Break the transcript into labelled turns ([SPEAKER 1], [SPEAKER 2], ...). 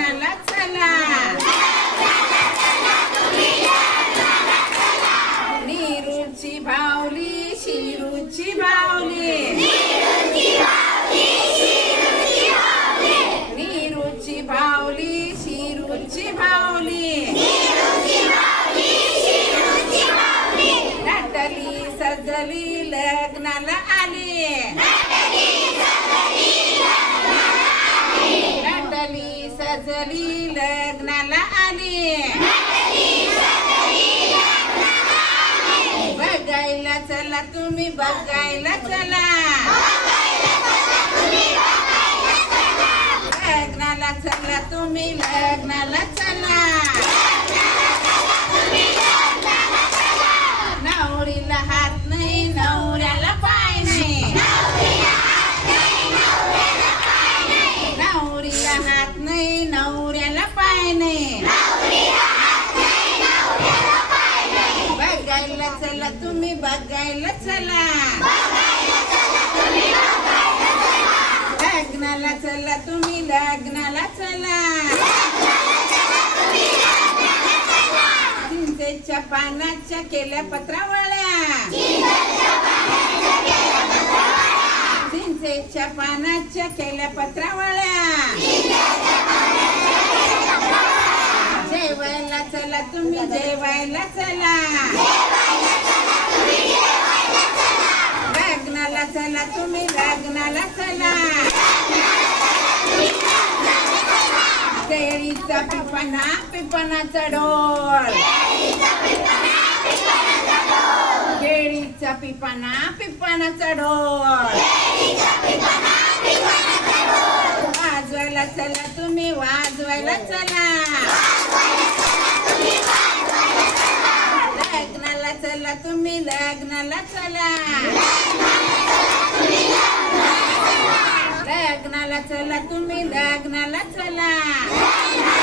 [SPEAKER 1] लग्नाला चला. नीरूची भावली शिरूची भावली नीरूची भावली शिरूची भावली नटली सजली लग्नाला आली. सजली लग्नाला आली. बघायला चला तुम्ही बघायला चला. लग्नाला चला तुम्ही लग्नाला चला. नवरीला हात पाय नाही बघायला चला तुम्ही बघायला चला. लग्नाला चला तुम्ही लग्नाला चला. चिंचेच्या पानाच्या केल्या पत्रावळ्या. चिंचेच्या पानाच्या केल्या पत्रावळ्या जेवायला चला तुम्ही जेवायला चला. लग्नाला चला तुम्ही लग्नाला चला. केळीचा पिपणा पिपणाचा डोल केळीचा पिपणा पिपणाचा ढोल. वाजवायला चला तुम्ही वाजवायला चला लग्नाला चला तुम्ही लग्नाला चला. लग्नाला चला तुम्ही लग्नाला चला.